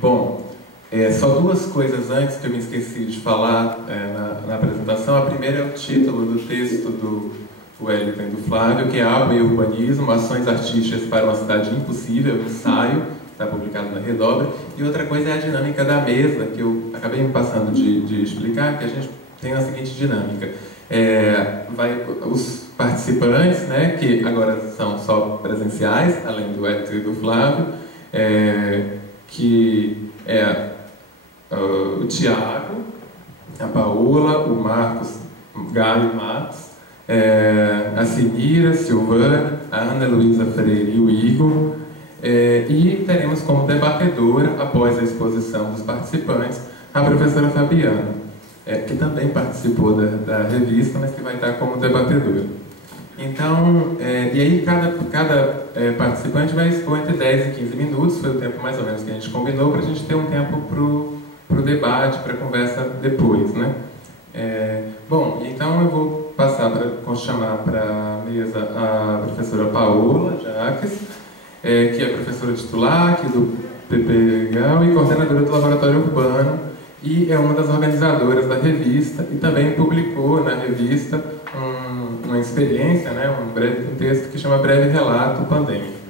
Bom, só duas coisas antes que eu me esqueci de falar na apresentação. A primeira é o título do texto do Wellington e do Flávio, que é Água e Urbanismo, Ações Artísticas para uma Cidade Impossível, um ensaio, está publicado na Redobra. E outra coisa é a dinâmica da mesa, que eu acabei me passando de explicar, que a gente tem a seguinte dinâmica. Os participantes, né, que agora são só presenciais, além do Wellington e do Flávio, que é o Tiago, a Paola, o Marcos, o Gaio Matos, a Sinira, a Silvana, a Ana Luísa Freire e o Igor. E teremos como debatedora, após a exposição dos participantes, a professora Fabiana, que também participou da revista, mas que vai estar como debatedora. Então, e aí cada participante vai expor entre 10 e 15 minutos, foi o tempo mais ou menos que a gente combinou, para a gente ter um tempo para o debate, para a conversa depois, né? Bom, então eu vou chamar para a mesa a professora Paola Jacques, que é professora titular aqui do PPGAL e coordenadora do Laboratório Urbano, e é uma das organizadoras da revista, e também publicou na revista uma experiência, né, um texto que chama Breve Relato Pandêmico.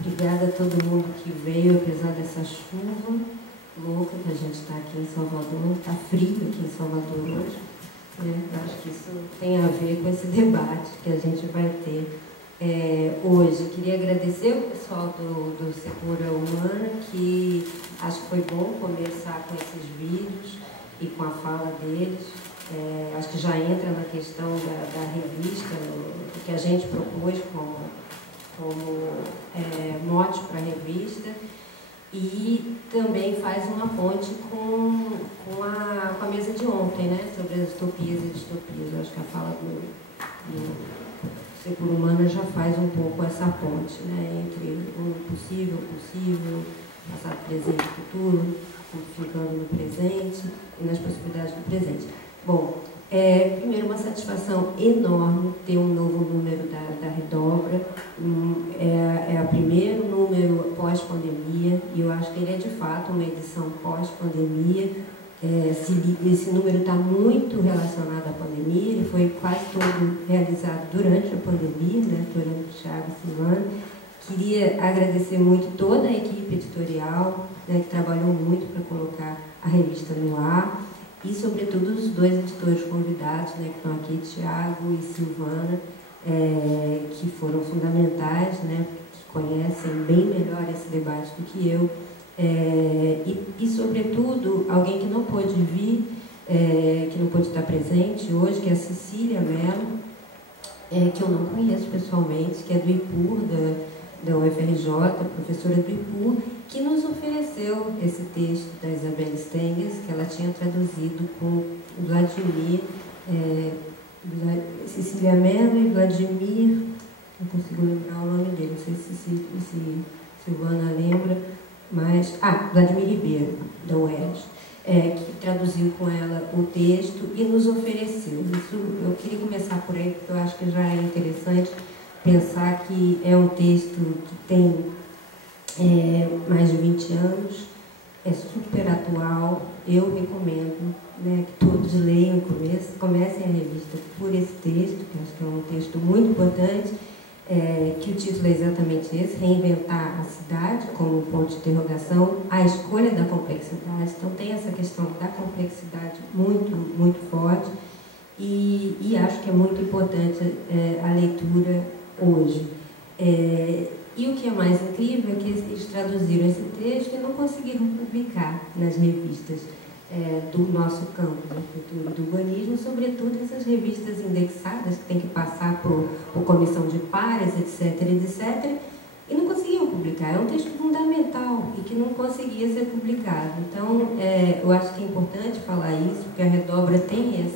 Obrigada a todo mundo que veio, apesar dessa chuva louca que a gente está aqui em Salvador. Está frio aqui em Salvador hoje. Eu acho que isso tem a ver com esse debate que a gente vai ter hoje. Queria agradecer o pessoal do Secura Humana, que acho que foi bom começar com esses vídeos e com a fala deles. Acho que já entra na questão da revista, o que a gente propôs como mote para a revista, e também faz uma ponte com a mesa de ontem, né, sobre as utopias e distopias. Eu acho que a fala do Secura Humana já faz um pouco essa ponte, né, entre o possível, passado, presente e futuro, ficando no presente e nas possibilidades do presente. Bom, primeiro, uma satisfação enorme ter um novo número da Redobra. É o primeiro número pós-pandemia, e eu acho que ele é de fato uma edição pós-pandemia. Esse número está muito relacionado à pandemia, ele foi quase todo realizado durante a pandemia, né, durante o Thiago e Silvana. Queria agradecer muito toda a equipe editorial, né, que trabalhou muito para colocar a revista no ar. E, sobretudo, os dois editores convidados, né, que estão aqui, Tiago e Silvana, que foram fundamentais, né, que conhecem bem melhor esse debate do que eu. E, sobretudo, alguém que não pôde vir, que não pôde estar presente hoje, que é a Cecília Mello, que eu não conheço pessoalmente, que é do IPUR, da UFRJ, professora do IPUR, que nos ofereceu esse texto da Isabelle Stengers, que ela tinha traduzido com Vladimir, Cecília Mello e Vladimir, não consigo lembrar o nome dele, não sei se Silvana lembra, mas... Vladimir Ribeiro, da UERJ, que traduziu com ela o texto e nos ofereceu. Isso, eu queria começar por aí, porque eu acho que já é interessante pensar que é um texto que tem mais de 20 anos, é super atual. Eu recomendo, né, que todos leiam, comecem a revista por esse texto, que acho que é um texto muito importante, que o título é exatamente esse: Reinventar a Cidade, como ponto de interrogação, a escolha da complexidade. Então tem essa questão da complexidade muito, muito forte, e acho que é muito importante a leitura hoje. E o que é mais incrível é que eles traduziram esse texto e não conseguiram publicar nas revistas do nosso campo da arquitetura e do urbanismo, sobretudo essas revistas indexadas que tem que passar por comissão de pares, etc, e não conseguiam publicar. É um texto fundamental e que não conseguia ser publicado. Então, eu acho que é importante falar isso, porque a Redobra tem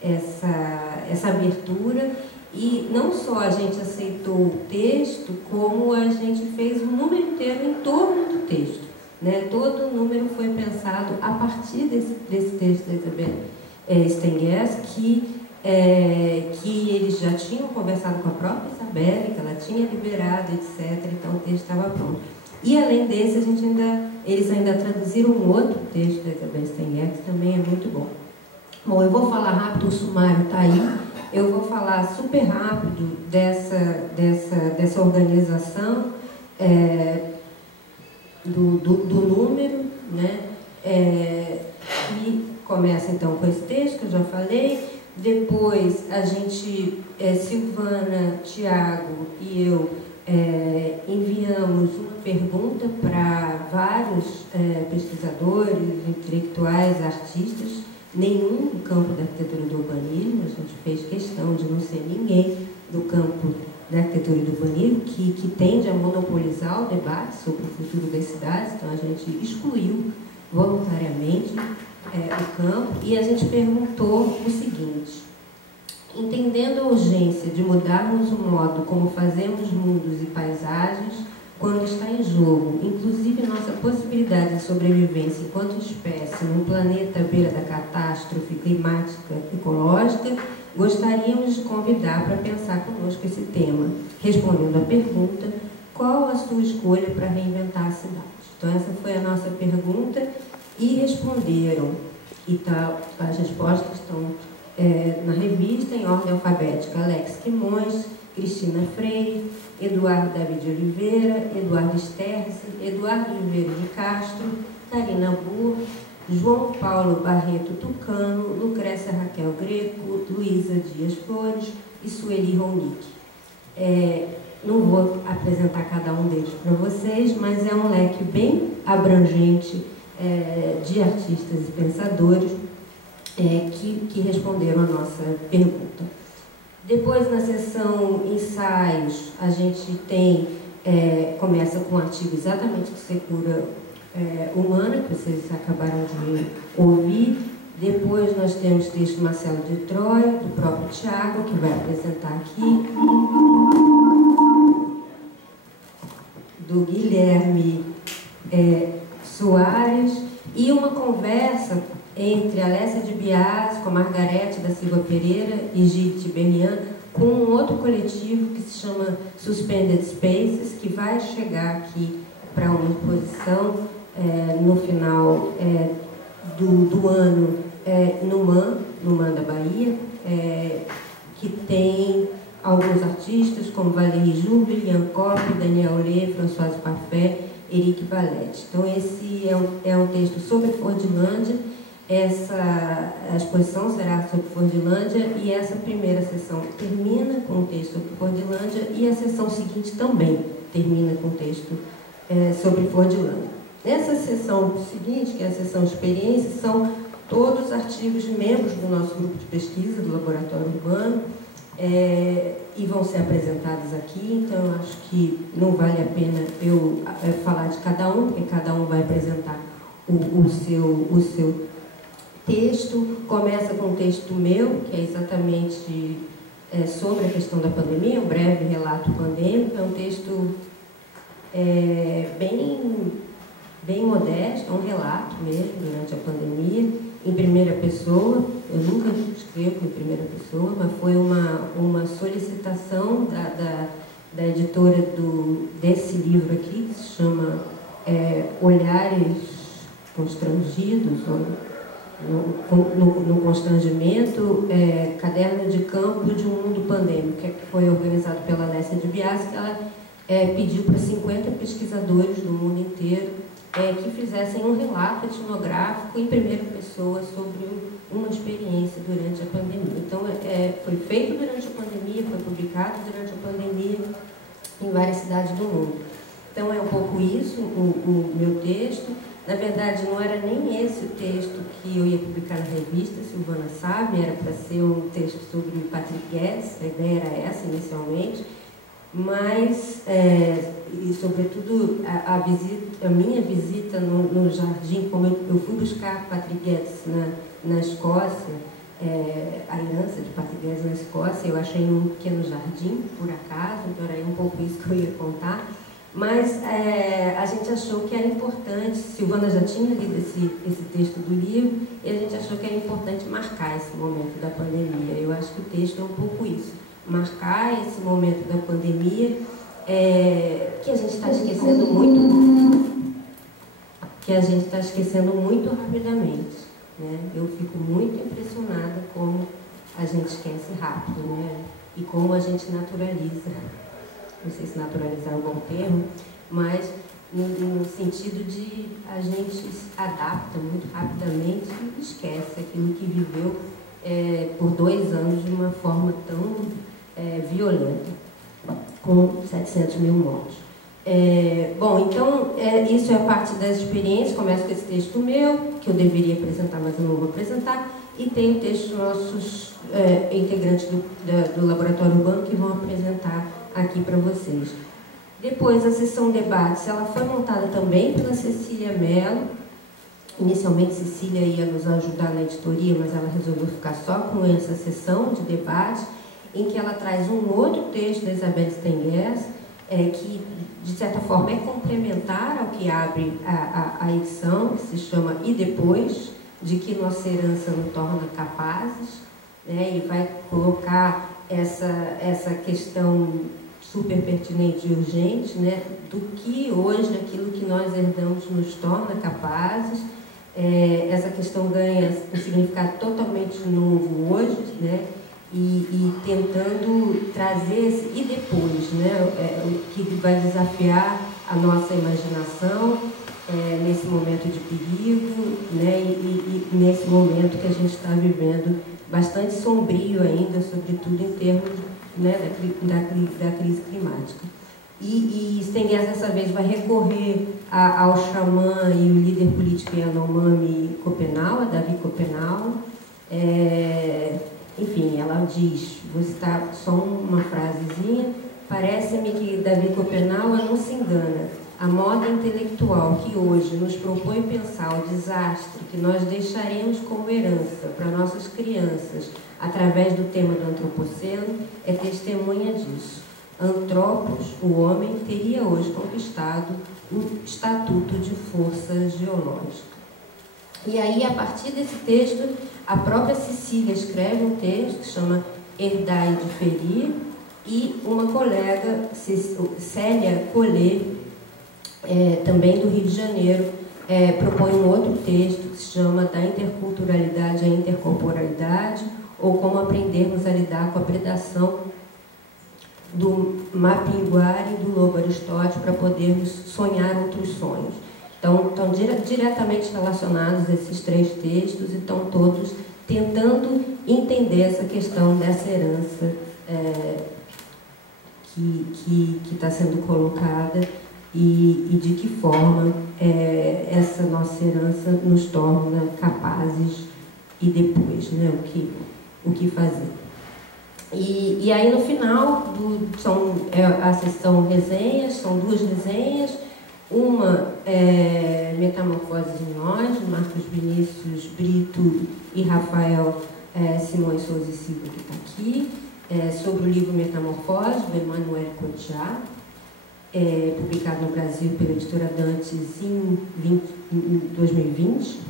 essa abertura, E não só a gente aceitou o texto, como a gente fez um número inteiro em torno do texto, né? Todo o número foi pensado a partir desse texto da Isabelle Stengers, que eles já tinham conversado com a própria Isabelle, que ela tinha liberado, etc. Então o texto estava pronto. E além desse, eles ainda traduziram um outro texto da Isabelle Stengers, que também é muito bom. Bom, eu vou falar rápido, o sumário está aí. Eu vou falar super rápido dessa organização do número, né? Que começa então com esse texto que eu já falei. Depois a gente, Silvana, Tiago e eu, enviamos uma pergunta para vários pesquisadores, intelectuais, artistas, nenhum do campo da arquitetura e do urbanismo. A gente fez questão de não ser ninguém do campo da arquitetura e do urbanismo, que tende a monopolizar o debate sobre o futuro das cidades. Então a gente excluiu voluntariamente o campo, e a gente perguntou o seguinte: entendendo a urgência de mudarmos o modo como fazemos mundos e paisagens, quando está em jogo, inclusive nossa possibilidade de sobrevivência enquanto espécie num planeta à beira da catástrofe climática ecológica, gostaríamos de convidar para pensar conosco esse tema, respondendo à pergunta: qual a sua escolha para reinventar a cidade? Então essa foi a nossa pergunta, e responderam, e as respostas estão na revista, em ordem alfabética: Alex Quimões, Cristina Freire, Eduardo David Oliveira, Eduardo Sterzi, Eduardo Oliveira de Castro, Karina Burr, João Paulo Barreto Tucano, Lucrécia Raquel Greco, Luísa Dias Flores e Sueli Ronick. Não vou apresentar cada um deles para vocês, mas é um leque bem abrangente de artistas e pensadores que responderam a nossa pergunta. Depois, na seção ensaios, a gente tem, começa com um artigo exatamente de secura humana, que vocês acabaram de ouvir. Depois nós temos texto do Marcelo de Troia, do próprio Tiago, que vai apresentar aqui, do Guilherme Soares, e uma conversa entre Alessia de Biase, com a Margarete da Silva Pereira e Gide Tiberian, com um outro coletivo que se chama Suspended Spaces, que vai chegar aqui para uma exposição no final do ano no MAN da Bahia, que tem alguns artistas como Valérie Jubel, Ian Kopp, Daniel Lê, Françoise Parfait, Eric Valette. Então esse é um texto sobre Fordilândia. A exposição será sobre Fordilândia, e essa primeira sessão termina com um texto sobre Fordilândia, e a sessão seguinte também termina com um texto sobre Fordilândia. Nessa sessão seguinte, que é a sessão experiência, são todos artigos de membros do nosso grupo de pesquisa, do Laboratório Urbano, e vão ser apresentados aqui. Então eu acho que não vale a pena eu falar de cada um, porque cada um vai apresentar o seu texto. Começa com um texto meu, que é exatamente sobre a questão da pandemia, um breve relato pandêmico. É um texto bem modesto, é um relato mesmo durante a pandemia, em primeira pessoa. Eu nunca escrevo em primeira pessoa, mas foi uma solicitação da editora desse livro aqui, que se chama Olhares Constrangidos, no constrangimento, caderno de campo de um mundo pandêmico, que foi organizado pela Alessia de Biase, que ela pediu para 50 pesquisadores do mundo inteiro que fizessem um relato etnográfico em primeira pessoa sobre uma experiência durante a pandemia. Então, foi feito durante a pandemia, foi publicado durante a pandemia em várias cidades do mundo. Então, é um pouco isso, o meu texto. Na verdade, não era nem esse o texto que eu ia publicar na revista, Silvana sabe, era para ser um texto sobre o Patrick Guedes, a ideia era essa inicialmente, mas, e sobretudo, a minha visita no jardim, como eu fui buscar Patrick Guedes na Escócia, a herança de portugueses na Escócia. Eu achei um pequeno jardim, por acaso, então era um pouco isso que eu ia contar. Mas a gente achou que era importante, Silvana já tinha lido esse texto do livro, e a gente achou que era importante marcar esse momento da pandemia. Eu acho que o texto é um pouco isso, marcar esse momento da pandemia, que a gente está esquecendo muito rapidamente, né? Eu fico muito impressionada como a gente esquece rápido, né? E como a gente naturaliza. Não sei se naturalizar é um bom termo, mas no sentido de a gente se adapta muito rapidamente e esquece aquilo que viveu por 2 anos de uma forma tão violenta, com 700 mil mortos. Bom, então, isso é a parte das experiências. Começo com esse texto meu, que eu deveria apresentar, mas eu não vou apresentar, e tem o texto dos nossos integrantes do Laboratório Urbano que vão apresentar aqui para vocês. Depois, a sessão debates, ela foi montada também pela Cecília Mello. Inicialmente, Cecília ia nos ajudar na editoria, mas ela resolveu ficar só com essa sessão de debate, em que ela traz um outro texto da Isabel Stengers, que, de certa forma, é complementar ao que abre a edição, que se chama E Depois, de que nossa herança nos torna capazes, né, e vai colocar essa questão super pertinente e urgente, né, do que hoje aquilo que nós herdamos nos torna capazes. Essa questão ganha um significado totalmente novo hoje, né, e tentando trazer esse e depois, né, o que vai desafiar a nossa imaginação nesse momento de perigo, né, e nesse momento que a gente está vivendo bastante sombrio ainda, sobretudo em termos, né, da crise climática. E Stengers, dessa vez, vai recorrer ao xamã e o líder político Yanomami Copenau, Davi Copenau. Enfim, ela diz, vou citar só uma frasezinha: parece-me que Davi Copenau não se engana. A moda intelectual que hoje nos propõe pensar o desastre que nós deixaremos como herança para nossas crianças através do tema do antropoceno é testemunha disso. Antropos, o homem, teria hoje conquistado o estatuto de força geológica. E aí, a partir desse texto, a própria Cecília escreve um texto que chama Herdar e Diferir, e uma colega, Célia Collet, também do Rio de Janeiro, propõe um outro texto que se chama Da Interculturalidade à Intercorporalidade, ou Como Aprendermos a Lidar com a Predação do Mapinguari e do Lobo Aristóteles para podermos sonhar outros sonhos. Então, estão diretamente relacionados esses 3 textos e estão todos tentando entender essa questão dessa herança que está sendo colocada e de que forma essa nossa herança nos torna capazes e depois, né, o que fazer. E aí, no final, a sessão resenhas, são 2 resenhas. Uma é Metamorfose de Nós, de Marcos Vinícius Brito e Rafael Simões Souza e Silva, que está aqui, sobre o livro Metamorfose, do Emmanuel Cotillard, publicado no Brasil pela editora Dantes em 2020.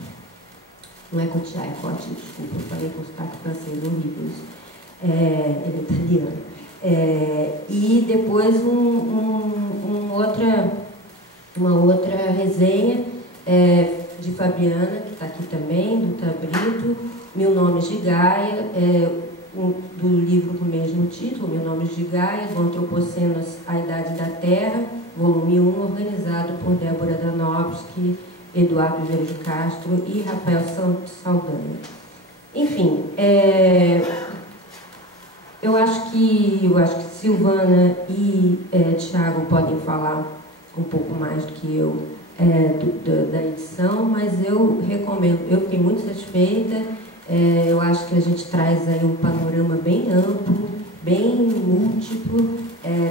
Não é Cotillard, é Cotti, desculpa, eu falei com sotaque francês, horrível isso. Ele é italiano. E depois uma outra resenha de Fabiana, que está aqui também, do Tabrito, Mil Nomes de Gaia, do livro com o mesmo título, Mil Nomes de Gaia, do Antropoceno à Idade da Terra, volume 1, organizado por Débora Danowski, Eduardo Vieira de Castro e Rafael Saldanha. Enfim, eu acho que Silvana e Tiago podem falar um pouco mais do que eu da edição, mas eu recomendo. Eu fiquei muito satisfeita. Eu acho que a gente traz aí um panorama bem amplo, bem múltiplo,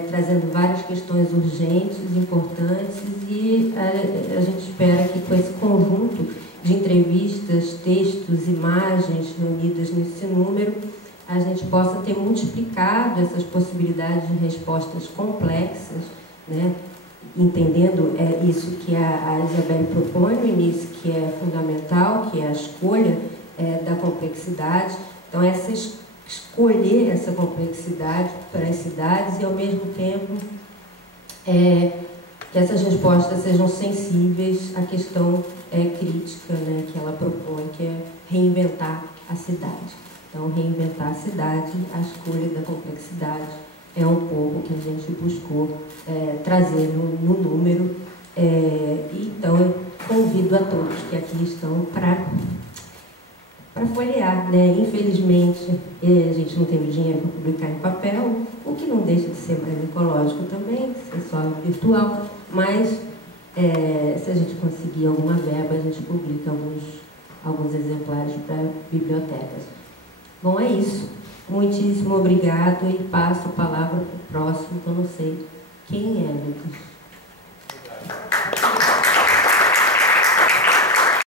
trazendo várias questões urgentes, importantes, e a gente espera que com esse conjunto de entrevistas, textos textos, imagens reunidas nesse número, a gente possa ter multiplicado essas possibilidades de respostas complexas, né? Entendendo isso que a Isabelle propõe no início, que é fundamental, que é a escolha da complexidade. Então, escolher essa complexidade para as cidades e, ao mesmo tempo, que essas respostas sejam sensíveis à questão crítica, né, que ela propõe, que é reinventar a cidade. Então, reinventar a cidade, a escolha da complexidade, é um pouco que a gente buscou trazer no número. Então, eu convido a todos que aqui estão para folhear, né? Infelizmente, a gente não tem dinheiro para publicar em papel, o que não deixa de ser mais ecológico também, ser só virtual, mas se a gente conseguir alguma verba, a gente publica alguns exemplares para bibliotecas. Bom, é isso. Muitíssimo obrigado e passo a palavra para o próximo, que eu não sei quem é, Lucas.